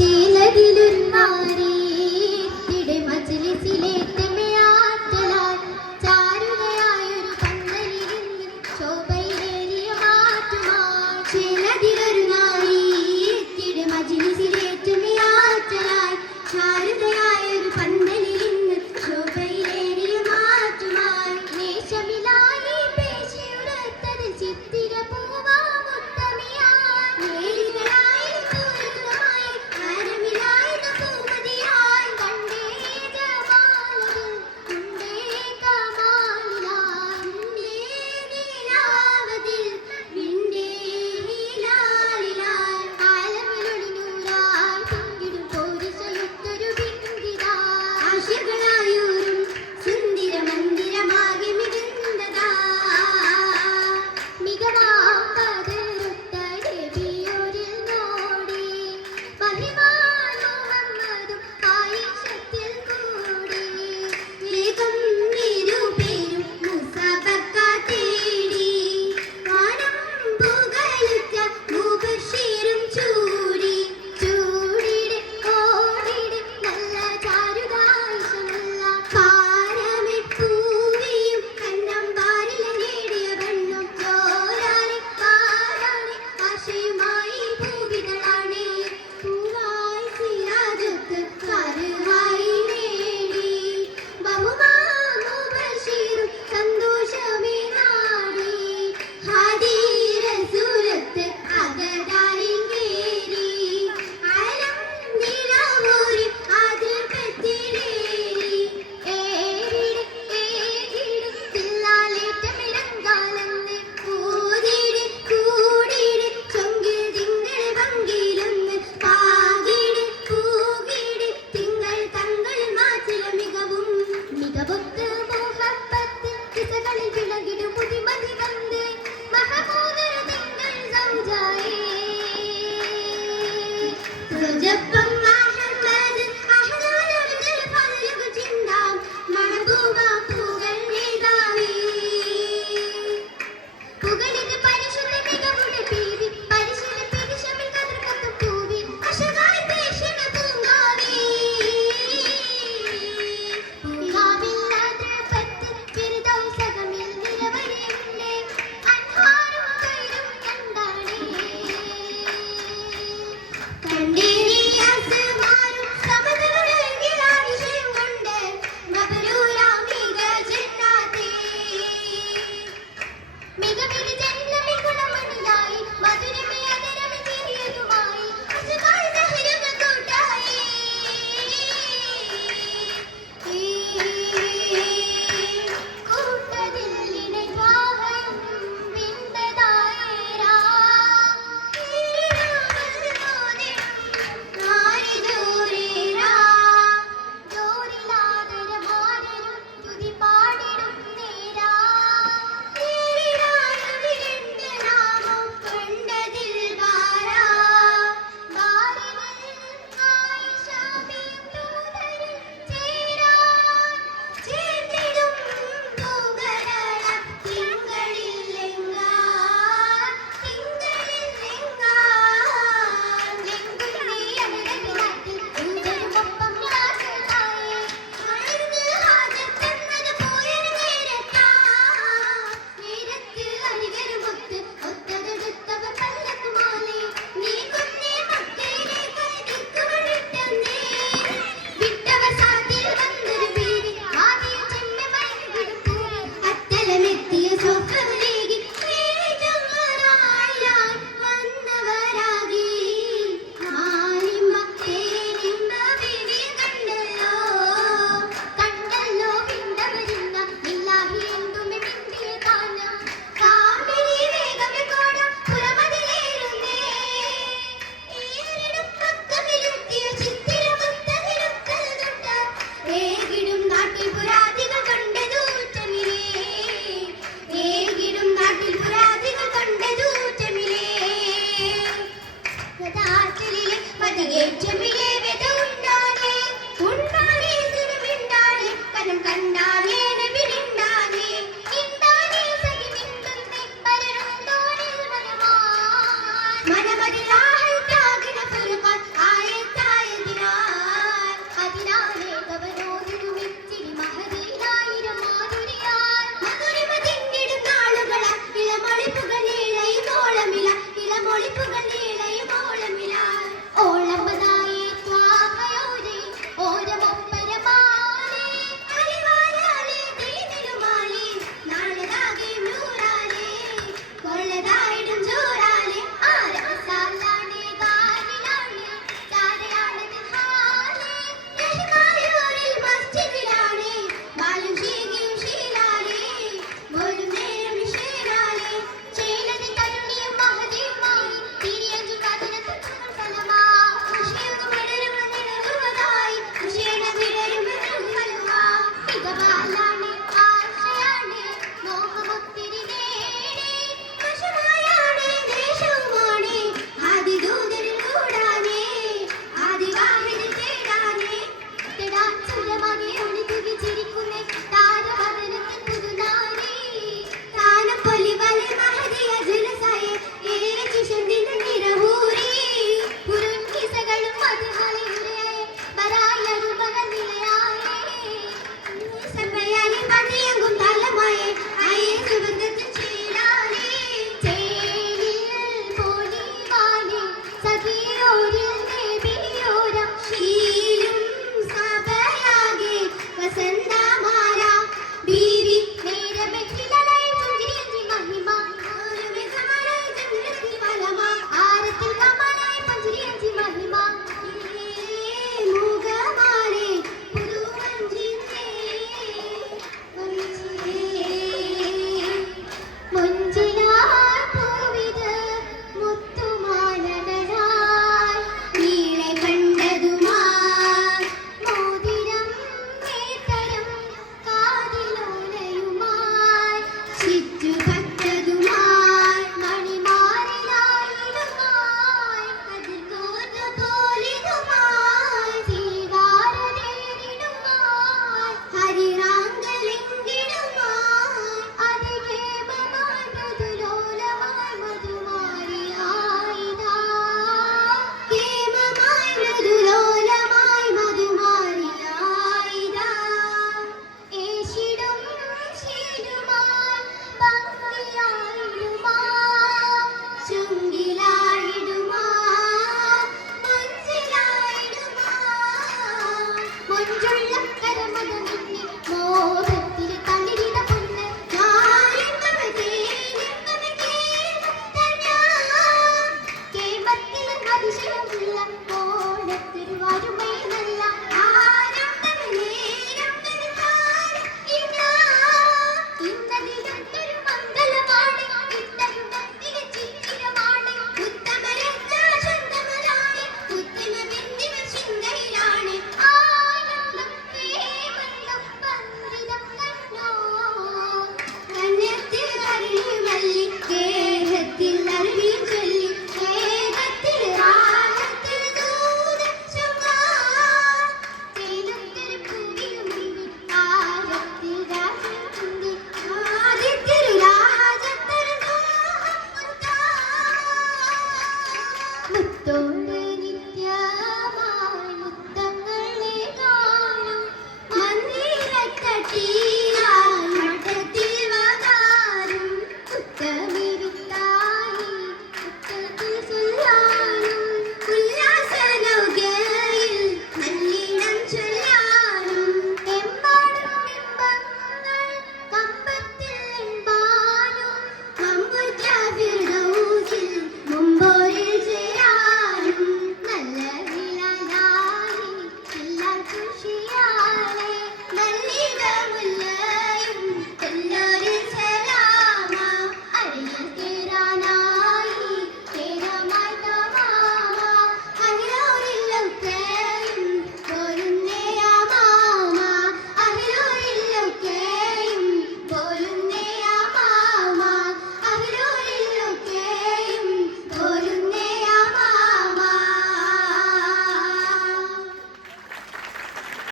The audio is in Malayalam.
ശീലതിലൊരു പുകളിത് അതിശയമില്ല ഓണത്തിൽ വരുമേ നല്ല Tell me.